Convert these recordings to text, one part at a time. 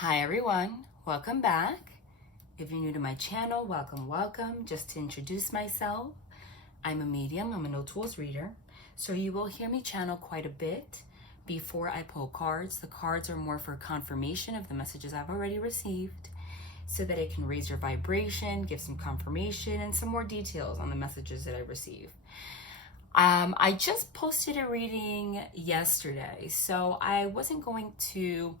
Hi everyone, welcome back. If you're new to my channel, welcome. Just to introduce myself, I'm a medium, I'm a no tools reader. So you will hear me channel quite a bit before I pull cards. The cards are more for confirmation of the messages I've already received so that it can raise your vibration, give some confirmation and some more details on the messages that I receive. I just posted a reading yesterday, so I wasn't going to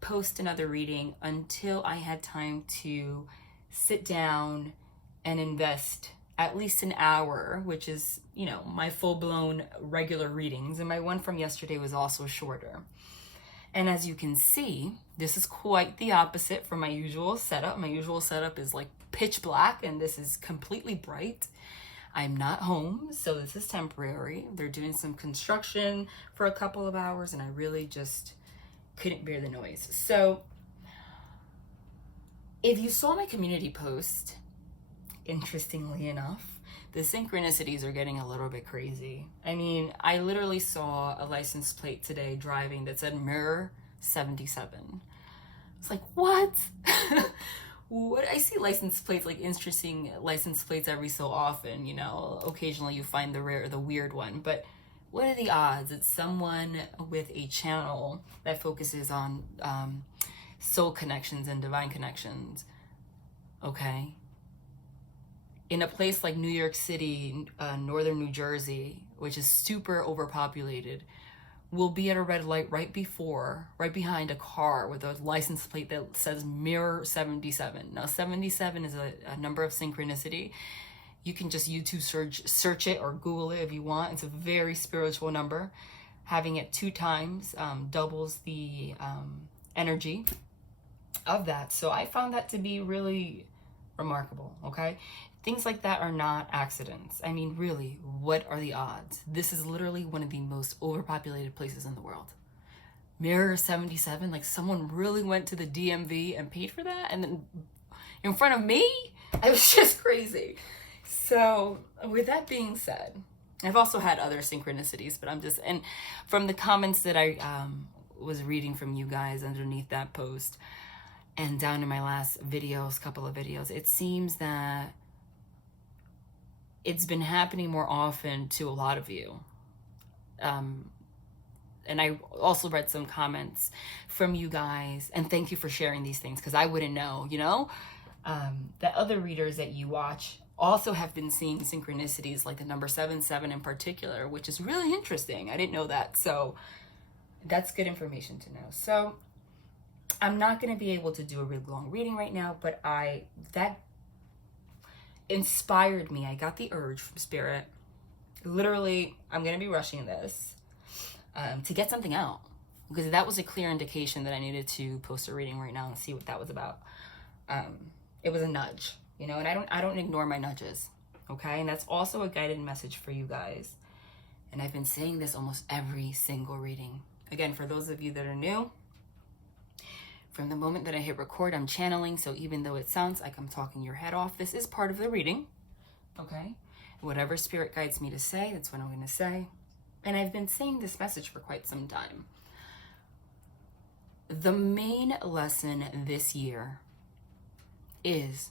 post another reading until I had time to sit down and invest at least an hour, which is, my full-blown regular readings. And my one from yesterday was also shorter. And as you can see, this is quite the opposite from my usual setup. My usual setup is like pitch black, and this is completely bright. I'm not home, so this is temporary. They're doing some construction for a couple of hours, and I really just couldn't bear the noise. So if you saw my community post, interestingly enough, the synchronicities are getting a little bit crazy. I mean, I literally saw a license plate today driving that said Mirror 77. It's like, what? What? I see license plates, like interesting license plates every so often, occasionally you find the weird one, but what are the odds it's someone with a channel that focuses on soul connections and divine connections, okay? In a place like New York City, northern New Jersey, which is super overpopulated, will be at a red light right behind a car with a license plate that says Mirror 77. Now, 77 is a number of synchronicity. You can just YouTube search it or Google it if you want. It's a very spiritual number. Having it 2 times doubles the energy of that. So I found that to be really remarkable, okay? Things like that are not accidents. I mean, really, what are the odds? This is literally one of the most overpopulated places in the world. Mirror 77, like someone really went to the DMV and paid for that? And then in front of me? It was just crazy. So with that being said, I've also had other synchronicities, but and from the comments that I was reading from you guys underneath that post and down in my last couple of videos, it seems that it's been happening more often to a lot of you. And I also read some comments from you guys, and thank you for sharing these things, because I wouldn't know, that other readers that you watch also have been seeing synchronicities like the number 77 in particular, which is really interesting. I didn't know that. So that's good information to know. So I'm not going to be able to do a really long reading right now, but that inspired me. I got the urge from Spirit. Literally, I'm going to be rushing this to get something out, because that was a clear indication that I needed to post a reading right now and see what that was about. It was a nudge. And I don't ignore my nudges, okay? And that's also a guided message for you guys. And I've been saying this almost every single reading. Again, for those of you that are new, from the moment that I hit record, I'm channeling. So even though it sounds like I'm talking your head off, this is part of the reading, okay? Whatever Spirit guides me to say, that's what I'm going to say. And I've been saying this message for quite some time. The main lesson this year is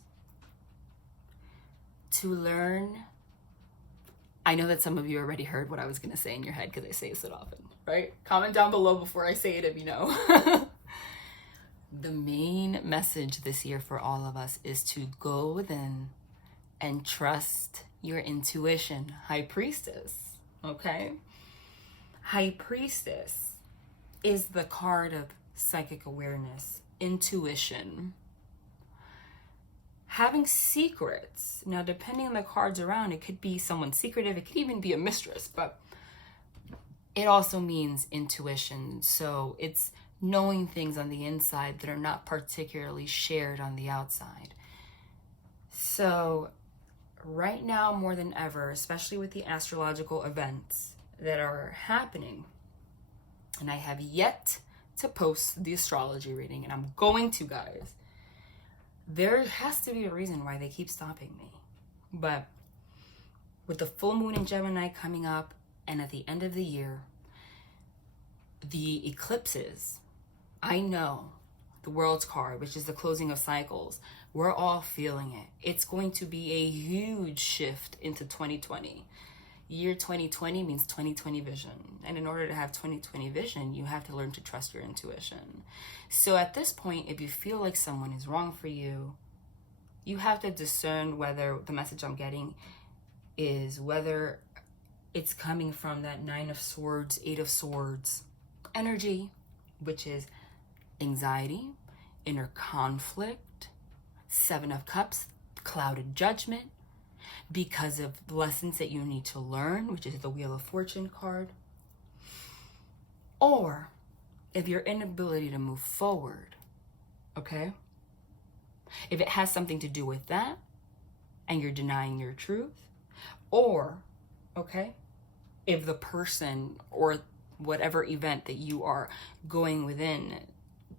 to learn. I know that some of you already heard what I was going to say in your head, because I say it so often, right? Comment down below before I say it if you know. The main message this year for all of us is to go within and trust your intuition. High Priestess, okay? High Priestess is the card of psychic awareness, intuition, having secrets. Now, depending on the cards around, it could be someone secretive, it could even be a mistress, but it also means intuition. So it's knowing things on the inside that are not particularly shared on the outside. So right now, more than ever, especially with the astrological events that are happening, and I have yet to post the astrology reading, and I'm going to, guys. There has to be a reason why they keep stopping me. But with the full moon in Gemini coming up, and at the end of the year, the eclipses, I know the World's card, which is the closing of cycles. We're all feeling it. It's going to be a huge shift into 2020. Year 2020 means 2020 vision. And in order to have 2020 vision, you have to learn to trust your intuition. So at this point, if you feel like someone is wrong for you, you have to discern whether the message I'm getting is whether it's coming from that 9 of Swords, 8 of Swords energy, which is anxiety, inner conflict, 7 of Cups, clouded judgment, because of lessons that you need to learn, which is the Wheel of Fortune card. Or if your inability to move forward, okay? If it has something to do with that and you're denying your truth, or, okay, if the person or whatever event that you are going within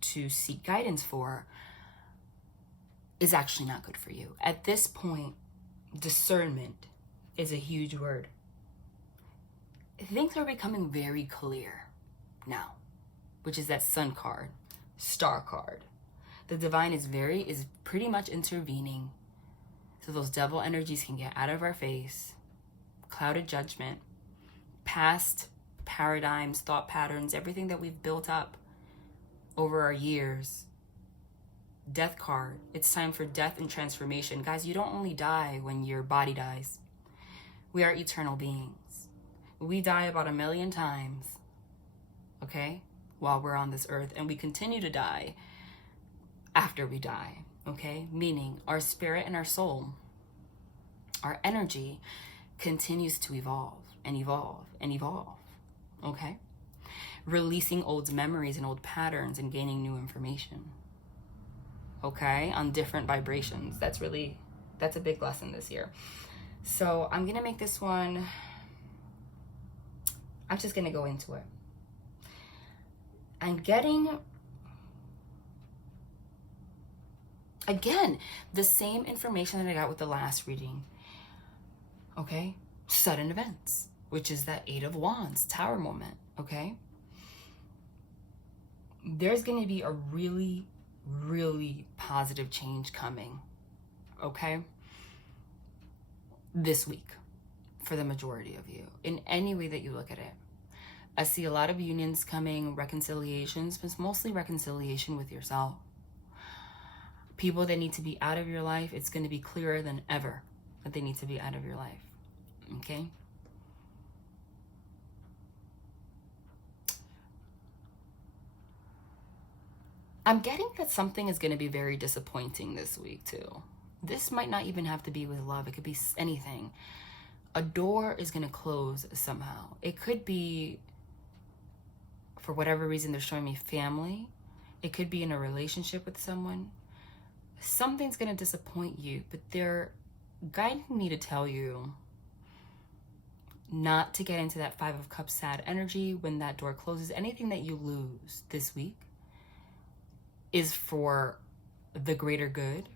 to seek guidance for is actually not good for you. At this point, discernment is a huge word. Things are becoming very clear now, which is that Sun card, Star card. The divine is pretty much intervening so those devil energies can get out of our face. Clouded judgment, past paradigms, thought patterns, everything that we've built up over our years. Death card. It's time for death and transformation. Guys, you don't only die when your body dies. We are eternal beings. We die about 1 million times, okay, while we're on this earth, and we continue to die after we die, okay? Meaning our spirit and our soul, our energy continues to evolve and evolve and evolve, okay? Releasing old memories and old patterns and gaining new information, okay, on different vibrations. That's a big lesson this year. So I'm gonna make this one, I'm just gonna go into it. I'm getting, again, the same information that I got with the last reading, okay? Sudden events, which is that 8 of Wands, Tower moment, okay? There's gonna be a really, really positive change coming, okay? This week, for the majority of you, in any way that you look at it. I see a lot of unions coming, reconciliations, but it's mostly reconciliation with yourself. People that need to be out of your life, it's going to be clearer than ever that they need to be out of your life, okay? I'm getting that something is going to be very disappointing this week too. This might not even have to be with love. It could be anything. A door is going to close somehow. It could be, for whatever reason, they're showing me family. It could be in a relationship with someone. Something's going to disappoint you, but they're guiding me to tell you not to get into that 5 of Cups sad energy when that door closes. Anything that you lose this week is for the greater good,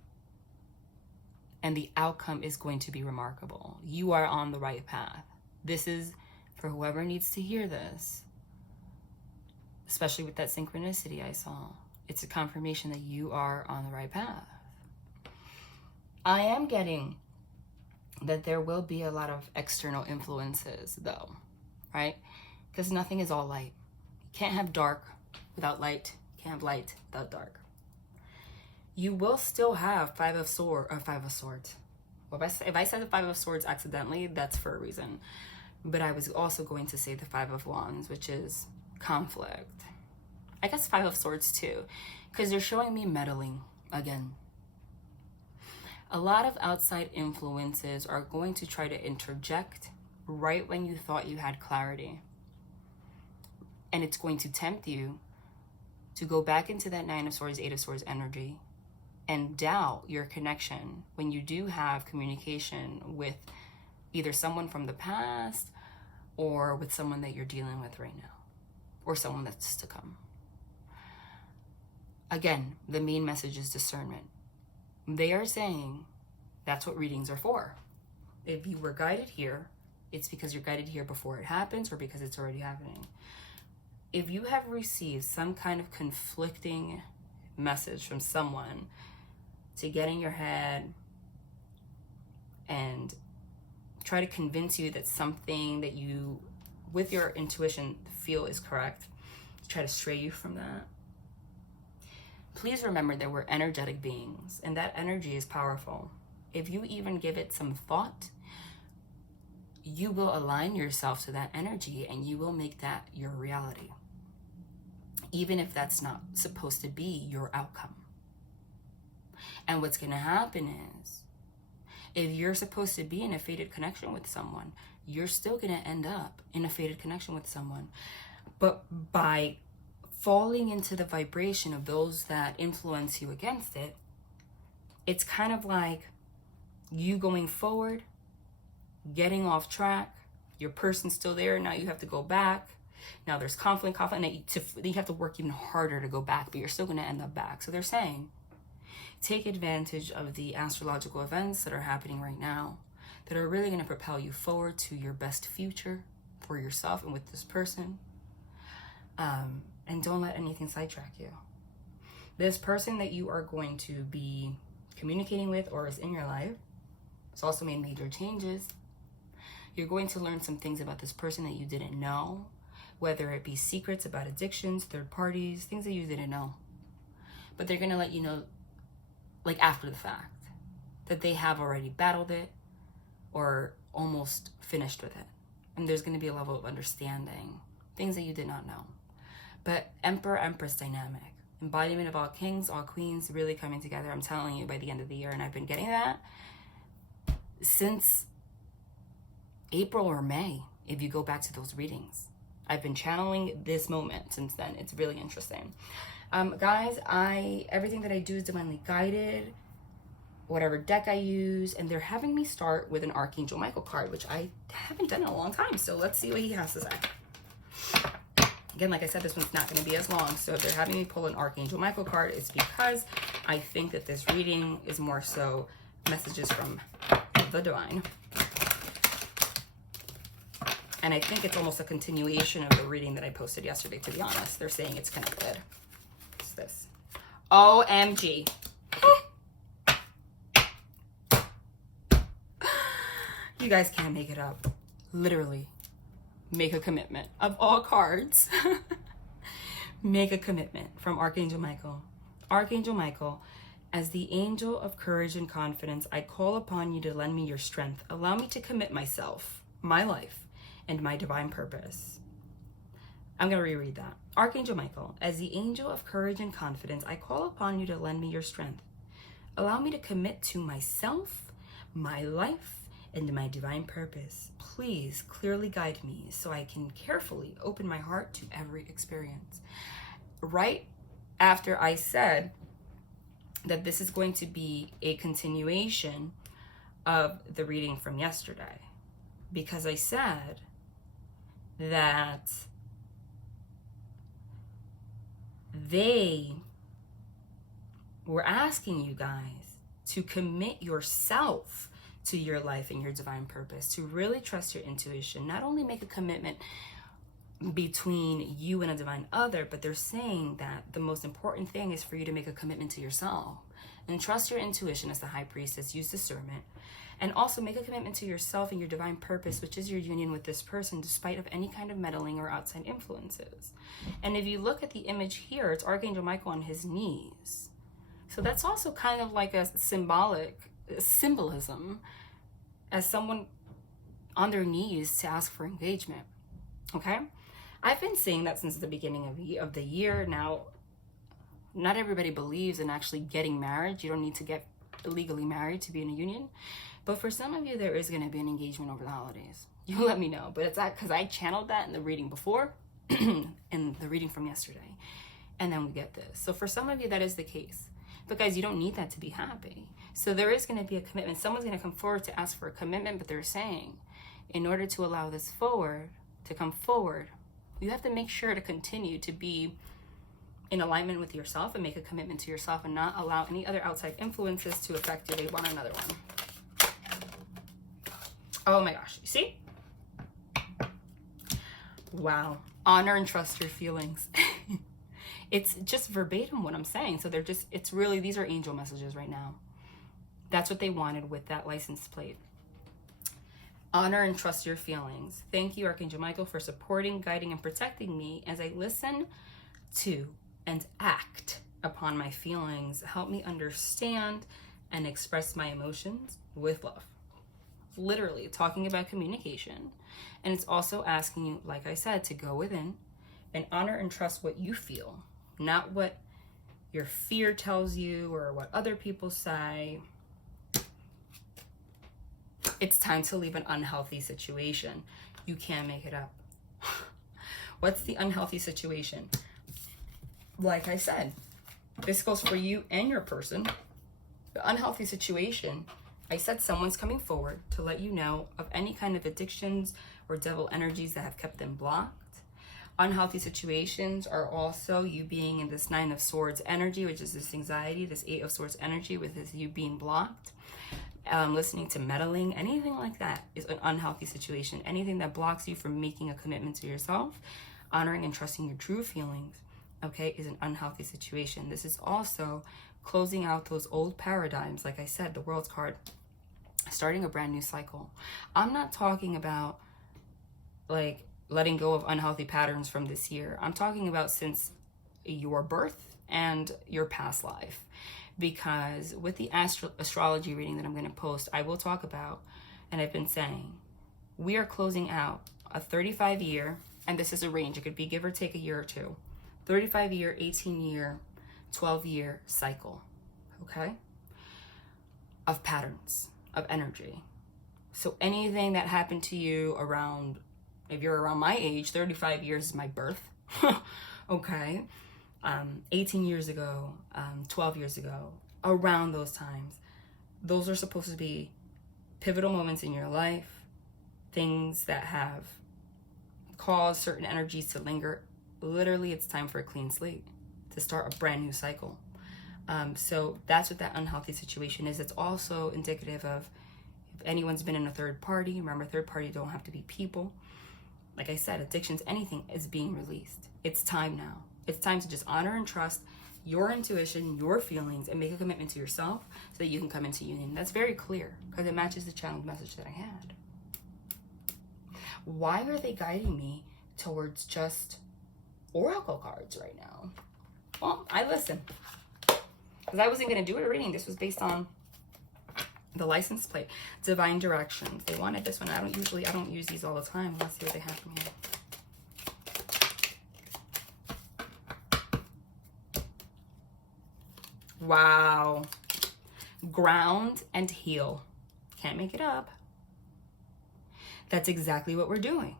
and the outcome is going to be remarkable. You are on the right path. This is for whoever needs to hear this, especially with that synchronicity I saw. It's a confirmation that you are on the right path. I am getting that there will be a lot of external influences though, right? Because nothing is all light. You can't have dark without light. You can't have light without dark. You will still have 5 of Swords. Well, if I said the 5 of Swords accidentally, that's for a reason. But I was also going to say the 5 of Wands, which is conflict. I guess 5 of Swords too, because they're showing me meddling again. A lot of outside influences are going to try to interject right when you thought you had clarity. And it's going to tempt you to go back into that 9 of Swords, 8 of Swords energy and doubt your connection when you do have communication with either someone from the past or with someone that you're dealing with right now, or someone that's to come. Again, the main message is discernment. They are saying that's what readings are for. If you were guided here, it's because you're guided here before it happens or because it's already happening. If you have received some kind of conflicting message from someone to get in your head and try to convince you that something that you, with your intuition, feel is correct, to try to stray you from that. Please remember that we're energetic beings, and that energy is powerful. If you even give it some thought, you will align yourself to that energy and you will make that your reality, even if that's not supposed to be your outcome. And what's going to happen is, if you're supposed to be in a fated connection with someone, you're still going to end up in a fated connection with someone. But by falling into the vibration of those that influence you against it, it's kind of like you going forward, getting off track, your person's still there, now you have to go back. Now there's conflict, and you have to work even harder to go back, but you're still going to end up back. So they're saying, take advantage of the astrological events that are happening right now that are really going to propel you forward to your best future for yourself and with this person. And don't let anything sidetrack you. This person that you are going to be communicating with or is in your life has also made major changes. You're going to learn some things about this person that you didn't know, whether it be secrets about addictions, third parties, things that you didn't know. But they're going to let you know, like after the fact, that they have already battled it or almost finished with it. And there's going to be a level of understanding, things that you did not know. But Emperor-Empress dynamic, embodiment of all kings, all queens, really coming together, I'm telling you, by the end of the year. And I've been getting that since April or May, if you go back to those readings. I've been channeling this moment since then. It's really interesting. Guys, everything that I do is divinely guided, whatever deck I use, and they're having me start with an Archangel Michael card, which I haven't done in a long time. So let's see what he has to say. Again, like I said, this one's not going to be as long. So if they're having me pull an Archangel Michael card, it's because I think that this reading is more so messages from the divine. And I think it's almost a continuation of the reading that I posted yesterday, to be honest. They're saying it's connected. What's this? OMG. You guys can't make it up. Literally. Make a commitment. Of all cards, make a commitment from Archangel Michael. Archangel Michael, as the angel of courage and confidence, I call upon you to lend me your strength. Allow me to commit myself, my life, and my divine purpose. I'm going to reread that. Archangel Michael, as the angel of courage and confidence, I call upon you to lend me your strength. Allow me to commit to myself, my life, and my divine purpose. Please clearly guide me so I can carefully open my heart to every experience. Right after I said that this is going to be a continuation of the reading from yesterday, because I said that they were asking you guys to commit yourself to your life and your divine purpose, to really trust your intuition, not only make a commitment between you and a divine other, but they're saying that the most important thing is for you to make a commitment to yourself and trust your intuition as the high priestess, use discernment, and also make a commitment to yourself and your divine purpose, which is your union with this person, despite of any kind of meddling or outside influences. And if you look at the image here, it's Archangel Michael on his knees. So that's also kind of like a symbolism as someone on their knees to ask for engagement. Okay, I've been saying that since the beginning of the year. Now, not everybody believes in actually getting married. You don't need to get legally married to be in a union, but for some of you there is going to be an engagement over the holidays. You let me know. But it's because I channeled that in the reading before in the reading from yesterday, and then we get this. So for some of you that is the case, but guys, you don't need that to be happy. So there is going to be a commitment. Someone's going to come forward to ask for a commitment, but they're saying, in order to allow this to come forward, you have to make sure to continue to be in alignment with yourself and make a commitment to yourself and not allow any other outside influences to affect you. They want another one. Oh my gosh. You see? Wow. Honor and trust your feelings. It's just verbatim what I'm saying. So it's really, these are angel messages right now. That's what they wanted with that license plate. Honor and trust your feelings. Thank you, Archangel Michael, for supporting, guiding, and protecting me as I listen to and act upon my feelings. Help me understand and express my emotions with love. Literally talking about communication. And it's also asking you, like I said, to go within and honor and trust what you feel, not what your fear tells you or what other people say. It's time to leave an unhealthy situation. You can't make it up. What's the unhealthy situation? Like I said, this goes for you and your person. The unhealthy situation, I said someone's coming forward to let you know of any kind of addictions or devil energies that have kept them blocked. Unhealthy situations are also you being in this 9 of Swords energy, which is this anxiety, this 8 of Swords energy with this you being blocked. Listening to meddling, anything like that is an unhealthy situation. Anything that blocks you from making a commitment to yourself, honoring and trusting your true feelings, okay, is an unhealthy situation. This is also closing out those old paradigms. Like I said, the World's card, starting a brand new cycle. I'm not talking about like letting go of unhealthy patterns from this year. I'm talking about since your birth and your past life. Because with the astrology reading that I'm going to post, I will talk about, and I've been saying, we are closing out a 35-year, and this is a range. It could be give or take a year or two. 35-year, 18-year, 12-year cycle, okay? Of patterns, of energy. So anything that happened to you around, if you're around my age, 35 years is my birth, okay? 18 years ago, 12 years ago, around those times, those are supposed to be pivotal moments in your life, things that have caused certain energies to linger. Literally, it's time for a clean slate, to start a brand new cycle. So that's what that unhealthy situation is. It's also indicative of if anyone's been in a third party. Remember, third party don't have to be people. Like I said, addictions, anything is being released. It's time now. It's time to just honor and trust your intuition, your feelings, and make a commitment to yourself so that you can come into union. That's very clear because it matches the channeled message that I had. Why are they guiding me towards just oracle cards right now? Well, I listen. Because I wasn't going to do a reading. This was based on the license plate. Divine directions. They wanted this one. I don't use these all the time. Let's see what they have from here. Wow. Ground and heal. Can't make it up. That's exactly what we're doing.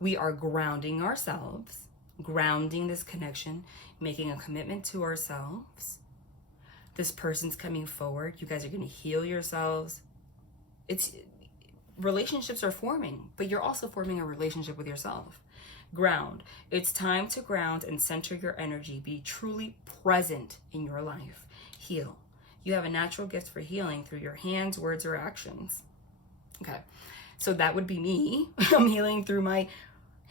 We are grounding ourselves, grounding this connection, making a commitment to ourselves. This person's coming forward. You guys are going to heal yourselves. Relationships are forming, but you're also forming a relationship with yourself. Ground. It's time to ground and center your energy. Be truly present in your life. Heal. You have a natural gift for healing through your hands, words, or actions. Okay. So that would be me. I'm healing through my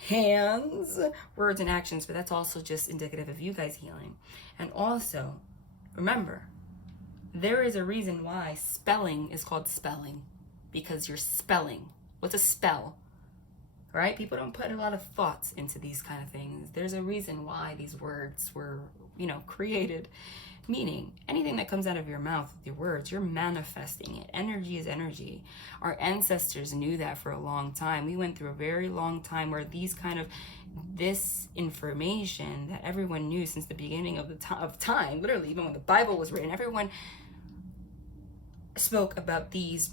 hands, words, and actions, but that's also just indicative of you guys healing. And also, remember, there is a reason why spelling is called spelling, because you're spelling. What's a spell? Right? People don't put a lot of thoughts into these kind of things. There's a reason why these words were, created. Meaning, anything that comes out of your mouth with your words, you're manifesting it. Energy is energy. Our ancestors knew that for a long time. We went through a very long time where this information that everyone knew since the beginning of time, literally, even when the Bible was written, everyone spoke about these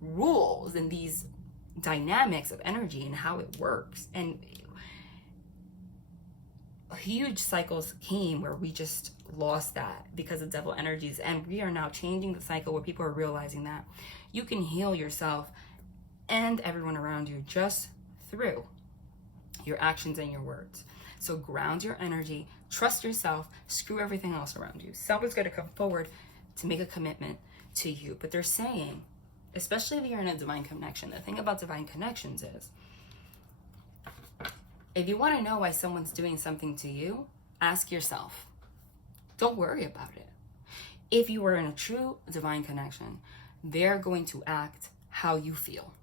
rules and these dynamics of energy and how it works. And huge cycles came where we just lost that because of devil energies, and we are now changing the cycle where people are realizing that you can heal yourself and everyone around you just through your actions and your words. So ground your energy, trust yourself, screw everything else around you. Someone's going to come forward to make a commitment to you, but they're saying, especially if you're in a divine connection, the thing about divine connections is If you want to know why someone's doing something to you, ask yourself. Don't worry about it. If you are in a true divine connection, they're going to act how you feel.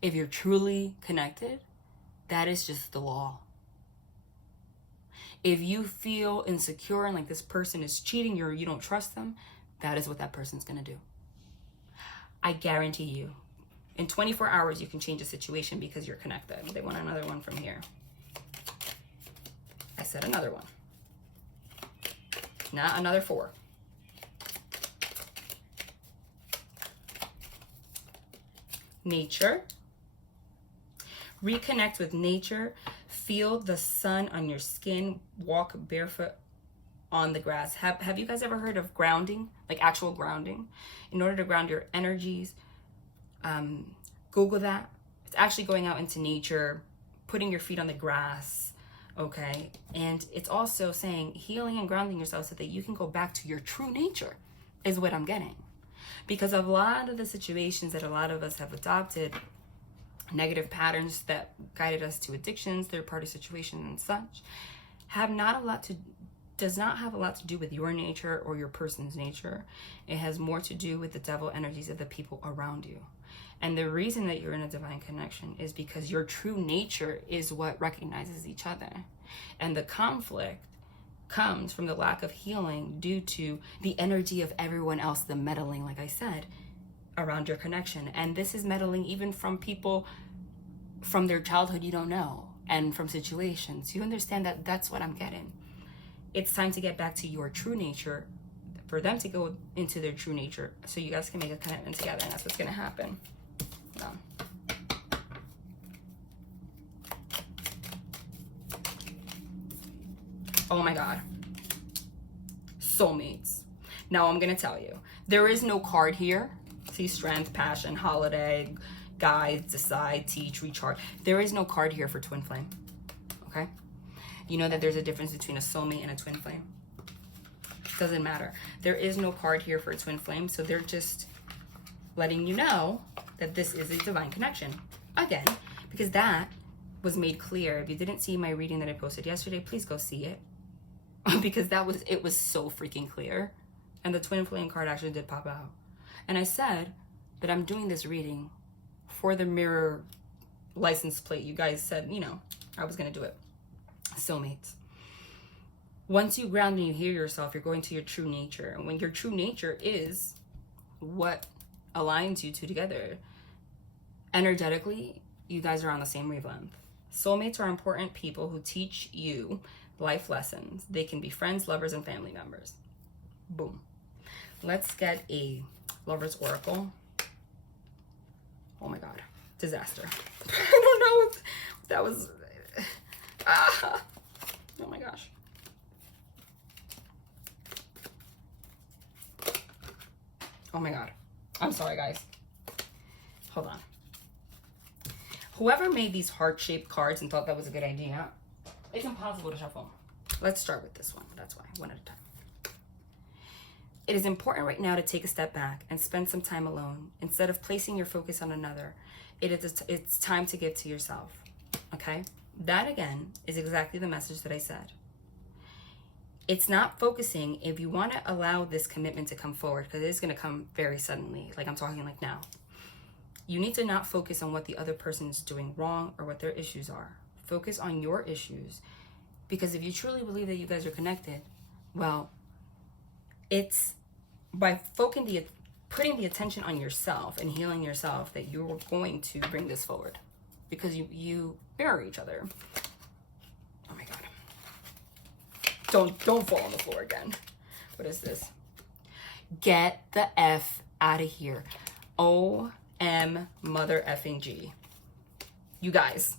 If you're truly connected, that is just the law. If you feel insecure and like this person is cheating you or you don't trust them, that is what that person's going to do. I guarantee you, in 24 hours, you can change a situation because you're connected. They want another one from here. I said another one. Not another 4. Nature. Reconnect with nature. Feel the sun on your skin. Walk barefoot on the grass. Have you guys ever heard of grounding? Like actual grounding? In order to ground your energies, Google that. It's actually going out into nature, putting your feet on the grass, okay? And it's also saying healing and grounding yourself so that you can go back to your true nature is what I'm getting. Because of a lot of the situations that a lot of us have adopted, negative patterns that guided us to addictions, third-party situations and such, does not have a lot to do with your nature or your person's nature. It has more to do with the devil energies of the people around you. And the reason that you're in a divine connection is because your true nature is what recognizes each other. And the conflict comes from the lack of healing due to the energy of everyone else, the meddling, like I said, around your connection. And this is meddling even from people from their childhood you don't know, and from situations. You understand that that's what I'm getting. It's time to get back to your true nature, for them to go into their true nature, so you guys can make a commitment together, and that's what's gonna happen. No. Oh my God. Soulmates. Now I'm gonna tell you, there is no card here. See, strength, passion, holiday, guide, decide, teach, recharge. There is no card here for twin flame, okay? You know that there's a difference between a soulmate and a twin flame. Doesn't matter. There is no card here for a twin flame, so they're just letting you know that this is a divine connection. Again, because that was made clear. If you didn't see my reading that I posted yesterday, please go see it. Because it was so freaking clear. And the twin flame card actually did pop out. And I said that I'm doing this reading for the mirror license plate. You guys said, you know, I was going to do it. Soulmates. Once you ground and you hear yourself, you're going to your true nature. And when your true nature is what aligns you two together, energetically, you guys are on the same wavelength. Soulmates are important people who teach you life lessons. They can be friends, lovers, and family members. Boom. Let's get a lover's oracle. Oh my God. Disaster. I don't know if that was... Oh my gosh. Oh my God. I'm sorry, guys. Hold on. Whoever made these heart-shaped cards and thought that was a good idea, it's impossible to shuffle. Let's start with this one. That's why. One at a time. It is important right now to take a step back and spend some time alone. Instead of placing your focus on another, it's time to give to yourself. Okay? That, again, is exactly the message that I said. It's not focusing if you want to allow this commitment to come forward, because it's going to come very suddenly. Like I'm talking like now. You need to not focus on what the other person is doing wrong or what their issues are. Focus on your issues. Because if you truly believe that you guys are connected, well, it's by putting the attention on yourself and healing yourself that you're going to bring this forward. Because you mirror each other. Oh my God. Don't fall on the floor again. What is this? Get the F out of here. O-M mother effing G. You guys.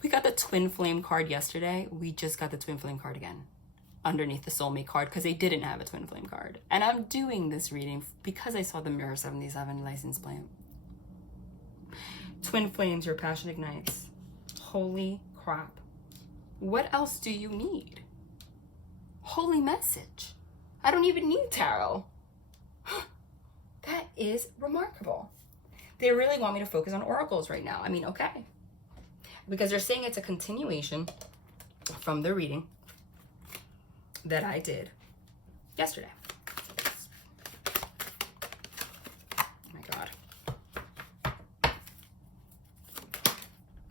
We got the twin flame card yesterday. We just got the twin flame card again underneath the soulmate card because they didn't have a twin flame card. And I'm doing this reading because I saw the Mirror 77 license plate. Twin flames, your passion ignites. Holy crap. What else do you need? Holy message. I don't even need tarot. That is remarkable. They really want me to focus on oracles right now. I mean, okay. Because they're saying it's a continuation from the reading that I did yesterday. Oh my God.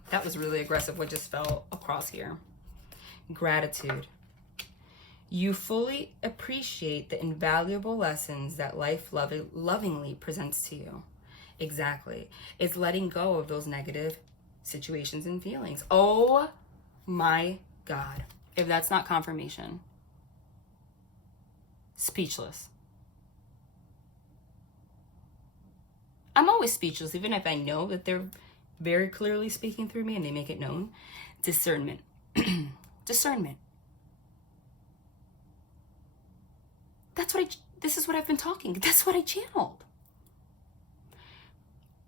That was really aggressive what just fell across here. Gratitude. You fully appreciate the invaluable lessons that life lovingly presents to you. Exactly. It's letting go of those negative situations and feelings. Oh my God. If that's not confirmation. Speechless. I'm always speechless, even if I know that they're very clearly speaking through me and they make it known. Discernment. Discernment. This is what I've been talking. That's what I channeled.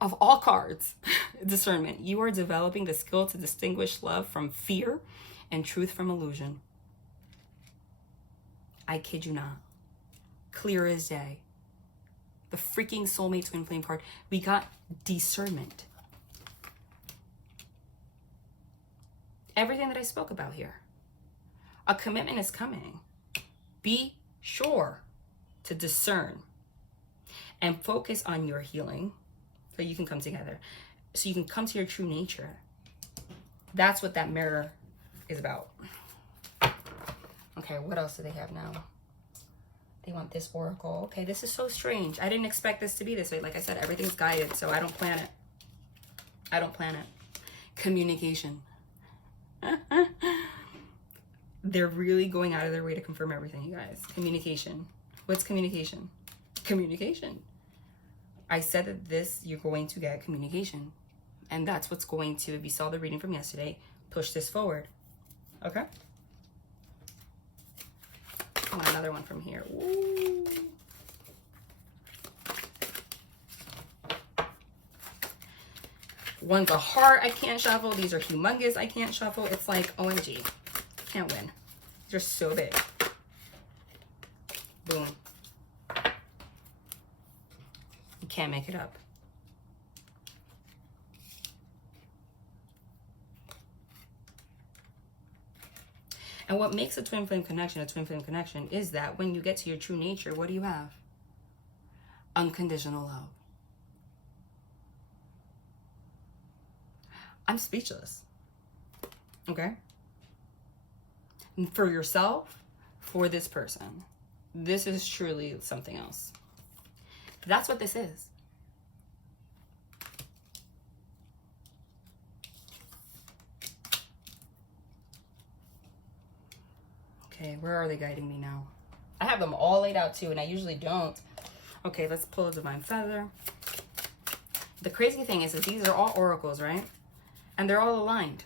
Of all cards, discernment. You are developing the skill to distinguish love from fear and truth from illusion. I kid you not. Clear as day. The freaking soulmate twin flame card. We got discernment. Everything that I spoke about here. A commitment is coming. Be sure to discern and focus on your healing so you can come together, so you can come to your true nature. That's what that mirror is about. Okay, what else do they have now? They want this oracle. Okay, this is so strange. I didn't expect this to be this way. Like I said, everything's guided, so I don't plan it. I don't plan it. Communication. They're really going out of their way to confirm everything, you guys. Communication. What's communication? Communication. I said that this, you're going to get communication. And that's what's going to, if you saw the reading from yesterday, push this forward. Okay? I want another one from here. Ooh. One's a heart I can't shuffle. These are humongous I can't shuffle. It's like, OMG. Can't win. They're so big. Boom. You can't make it up. And what makes a twin flame connection is that when you get to your true nature, what do you have? Unconditional love. I'm speechless. Okay? And for yourself, for this person. This is truly something else. That's what this is. Okay, where are they guiding me now? I have them all laid out too, and I usually don't. Okay, let's pull a divine feather. The crazy thing is that these are all oracles, right? And they're all aligned.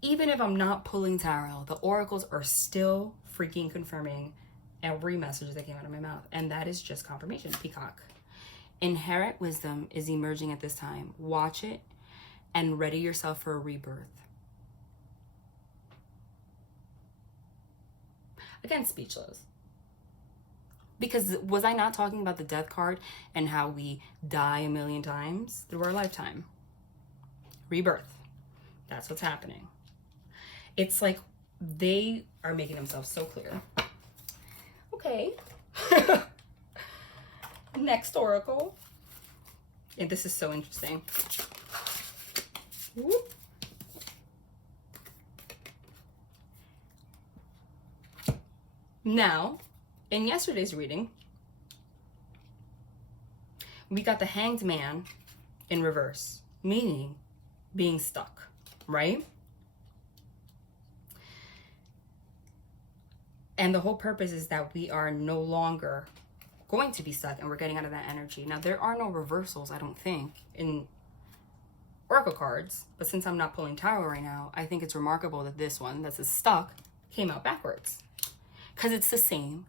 Even if I'm not pulling tarot, the oracles are still freaking confirming every message that came out of my mouth. And that is just confirmation. Peacock. Inherent wisdom is emerging at this time. Watch it and ready yourself for a rebirth. Again, speechless. Because was I not talking about the death card and how we die a million times through our lifetime? Rebirth. That's what's happening. It's like they are making themselves so clear. Okay. Next oracle. And this is so interesting. Whoop. Now, in yesterday's reading, we got the Hanged Man in reverse, meaning being stuck, right? And the whole purpose is that we are no longer going to be stuck and we're getting out of that energy. Now, there are no reversals, I don't think, in oracle cards, but since I'm not pulling tarot right now, I think it's remarkable that this one that's stuck came out backwards. Because it's the same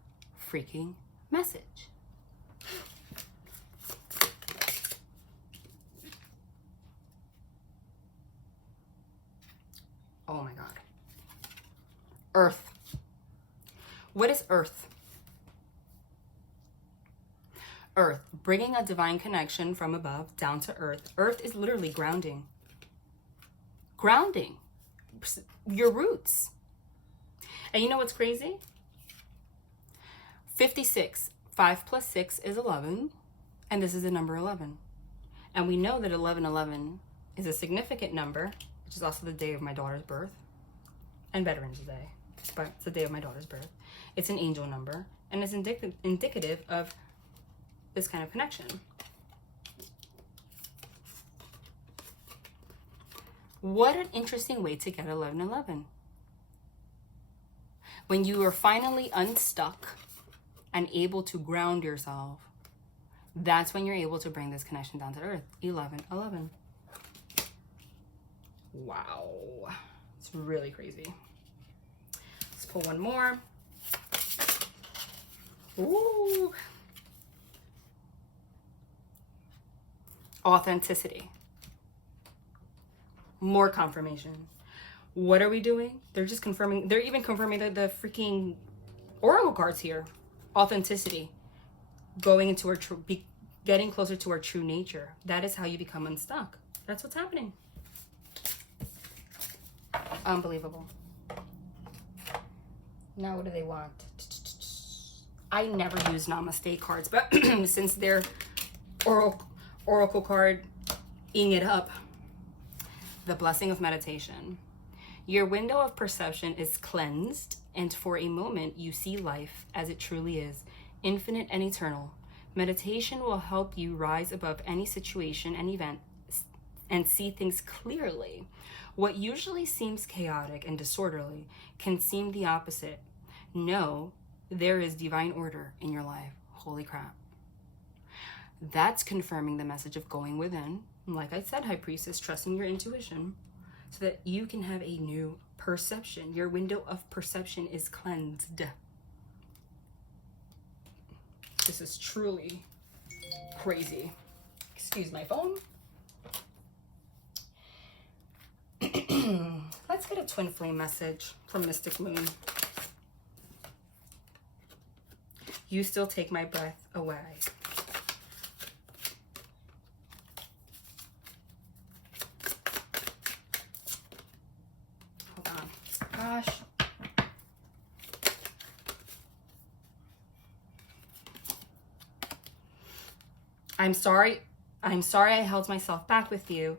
freaking message. Oh my God. Earth. What is earth? Earth, bringing a divine connection from above down to earth. Earth is literally grounding. Grounding your roots. And you know what's crazy? 56. 5 plus 6 is 11. And this is the number 11. And we know that 1111 is a significant number, which is also the day of my daughter's birth. And Veterans Day. But it's the day of my daughter's birth. It's an angel number. And it's indicative of this kind of connection. What an interesting way to get 1111. When you are finally unstuck and able to ground yourself, that's when you're able to bring this connection down to earth. 1111. Wow. It's really crazy. Let's pull one more. Ooh. Authenticity. More confirmation. What are we doing? They're just confirming. They're even confirming the freaking oracle cards here. Authenticity. Going into our getting closer to our true nature. That is how you become unstuck. That's what's happening. Unbelievable. Now what do they want? I never use Namaste cards, but since they're oracle card, ing it up. The blessing of meditation. Your window of perception is cleansed, and for a moment you see life as it truly is, infinite and eternal. Meditation will help you rise above any situation and event and see things clearly. What usually seems chaotic and disorderly can seem the opposite. No, there is divine order in your life. Holy crap. That's confirming the message of going within. Like I said, High Priestess, trusting your intuition so that you can have a new perception. Your window of perception is cleansed. This is truly crazy. Excuse my phone. Let's get a twin flame message from Mystic Moon. You still take my breath away. Hold on. Gosh. I'm sorry I held myself back with you.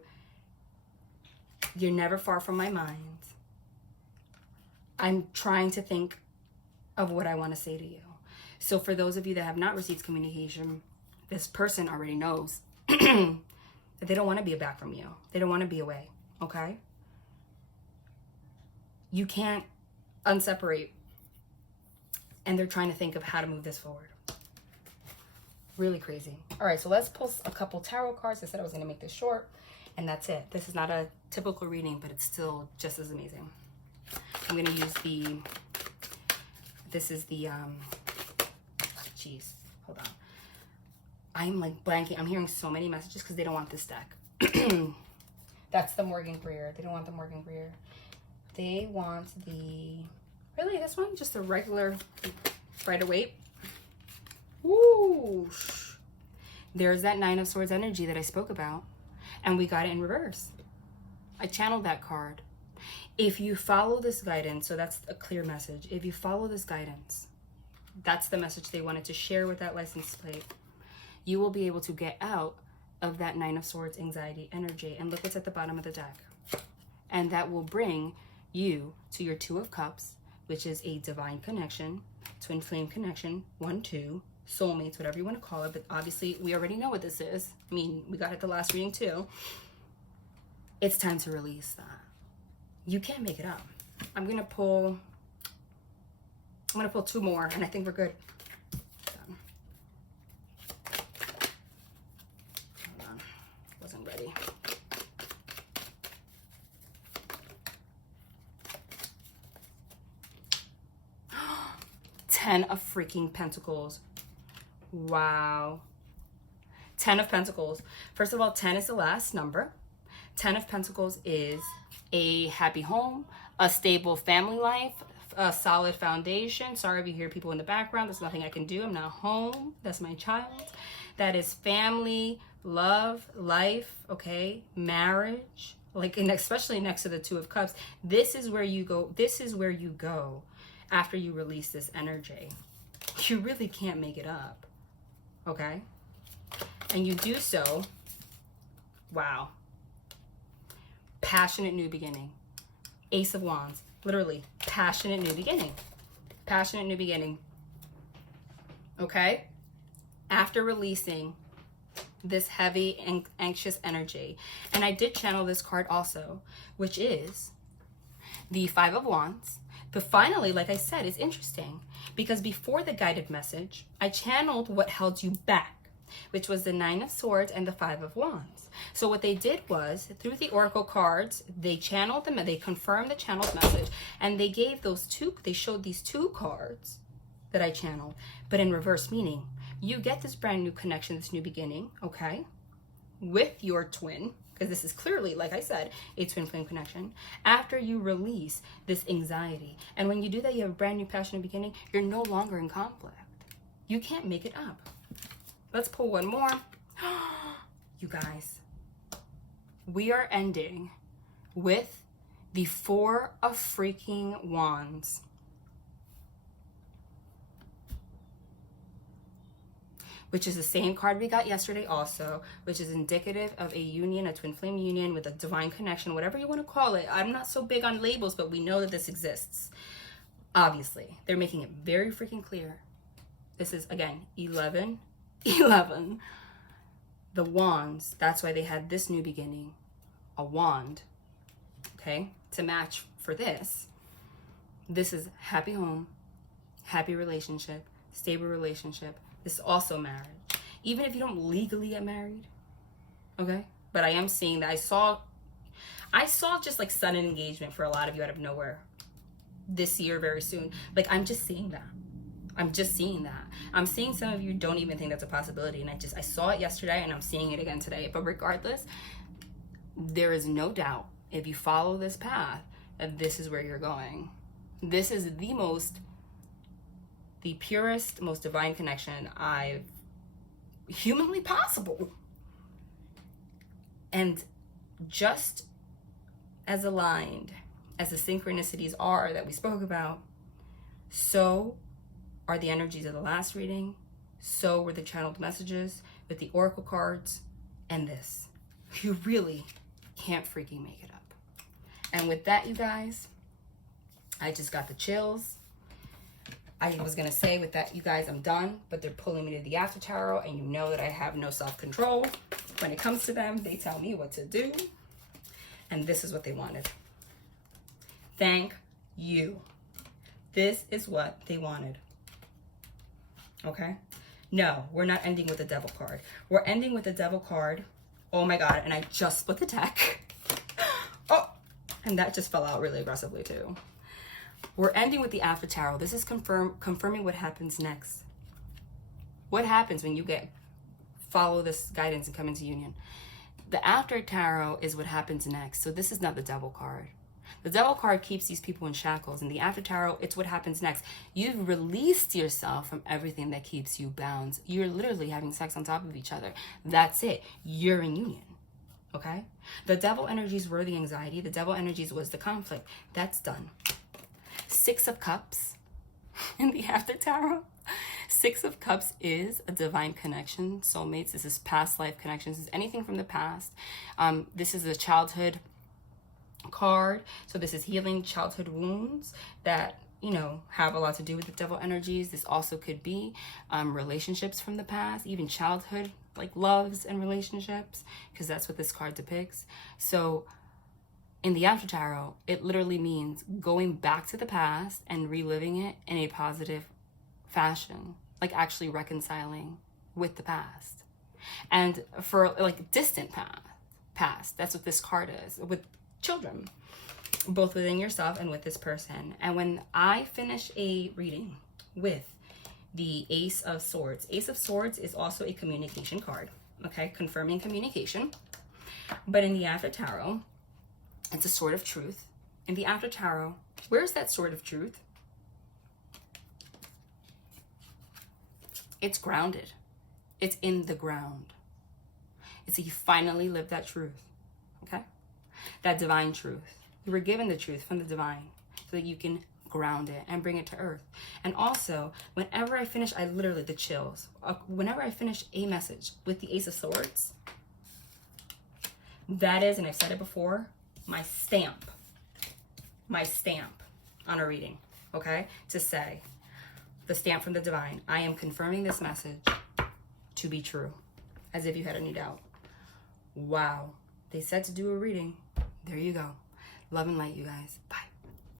You're never far from my mind. I'm trying to think of what I want to say to you. So for those of you that have not received communication, this person already knows that they don't want to be back from you. They don't want to be away, okay? You can't unseparate. And they're trying to think of how to move this forward. Really crazy. All right, so let's pull a couple tarot cards. I said I was going to make this short, and that's it. This is not a typical reading, but it's still just as amazing. I'm going to use this is the, jeez, hold on. I'm like blanking. I'm hearing so many messages because they don't want this deck. That's the Morgan Greer. They don't want the Morgan Greer. They want really, this one? Just a regular Waite. Woo! There's that Nine of Swords energy that I spoke about. And we got it in reverse. I channeled that card. If you follow this guidance, so that's a clear message. If you follow this guidance, that's the message they wanted to share with that license plate. You will be able to get out of that Nine of Swords anxiety energy. And look what's at the bottom of the deck. And that will bring you to your Two of Cups, which is a divine connection, twin flame connection, 1-2, soulmates, whatever you want to call it. But obviously, we already know what this is. I mean, we got it the last reading too. It's time to release that. You can't make it up. I'm gonna pull two more, and I think we're good. Hold on. Wasn't ready. Ten of freaking Pentacles. Wow. 10 of Pentacles. First of all, 10 is the last number. 10 of Pentacles is a happy home, a stable family life, a solid foundation. Sorry if you hear people in the background. There's nothing I can do. I'm not home. That's my child. That is family, love, life, okay, marriage, like, and especially next to the Two of Cups. This is where you go. This is where you go after you release this energy. You really can't make it up, okay? And you do so, wow, passionate new beginning. Ace of Wands, literally passionate new beginning. Passionate new beginning, okay? After releasing this heavy and anxious energy. And I did channel this card also, which is the Five of Wands. But finally, like I said, it's interesting because before the guided message, I channeled what held you back, which was the Nine of Swords and the Five of Wands. So what they did was, through the oracle cards, they channeled them, they confirmed the channeled message, and they gave those two, they showed these two cards that I channeled, but in reverse, meaning you get this brand new connection, this new beginning, okay, with your twin, because this is clearly, like I said, a twin flame connection, after you release this anxiety. And when you do that, you have a brand new passionate beginning. You're no longer in conflict. You can't make it up. Let's pull one more. You guys, we are ending with the Four of freaking Wands. Which is the same card we got yesterday also, which is indicative of a union, a twin flame union with a divine connection, whatever you want to call it. I'm not so big on labels, but we know that this exists. Obviously, they're making it very freaking clear. This is, again, 11. The wands, that's why they had this new beginning, a wand, okay, to match for this. This is happy home, happy relationship, stable relationship. This is also marriage. Even if you don't legally get married, okay? But I am seeing that I saw just like sudden engagement for a lot of you out of nowhere this year very soon. Like, I'm just seeing that. I'm just seeing that. I'm seeing some of you don't even think that's a possibility. And I saw it yesterday and I'm seeing it again today. But regardless, there is no doubt if you follow this path that this is where you're going. This is the purest, most divine connection I've humanly possible. And just as aligned as the synchronicities are that we spoke about, so are the energies of the last reading, so were the channeled messages with the oracle cards, and this. You really can't freaking make it up. And with that, you guys, I just got the chills. I was gonna say with that, you guys, I'm done, but they're pulling me to the after tarot, and you know that I have no self-control. When it comes to them, they tell me what to do, and this is what they wanted. Thank you. This is what they wanted. Okay? No, we're not ending with the Devil card. We're ending with the Devil card. Oh my God, and I just split the deck. Oh, and that just fell out really aggressively too. We're ending with the After Tarot. This is confirming what happens next. What happens when you follow this guidance and come into union? The After Tarot is what happens next. So this is not the Devil card. The Devil card keeps these people in shackles. And the After Tarot, it's what happens next. You've released yourself from everything that keeps you bound. You're literally having sex on top of each other. That's it. You're in union. Okay? The Devil energies were the anxiety. The Devil energies was the conflict. That's done. Six of Cups in the After Tarot. Six of Cups is a divine connection. Soulmates. This is past life connections. This is anything from the past. This is a childhood card. So this is healing childhood wounds that, you know, have a lot to do with the Devil energies. This also could be relationships from the past, even childhood, like loves and relationships, because that's what this card depicts. So in the After Tarot, it literally means going back to the past and reliving it in a positive fashion, like actually reconciling with the past. And for like distant past, that's what this card is, with children, both within yourself and with this person. And when I finish a reading with the Ace of Swords is also a communication card, okay, confirming communication. But in the After Tarot, it's a sword of truth. In the After Tarot, where's that sword of truth? It's grounded. It's in the ground. It's that you finally live that truth, okay? That divine truth. You were given the truth from the divine so that you can ground it and bring it to earth. And also, whenever I finish, I literally, the chills. Whenever I finish a message with the Ace of Swords, that is, and I've said it before, my stamp on a reading, okay? To say, the stamp from the divine, I am confirming this message to be true, as if you had any doubt. Wow. They said to do a reading. There you go. Love and light, you guys. Bye.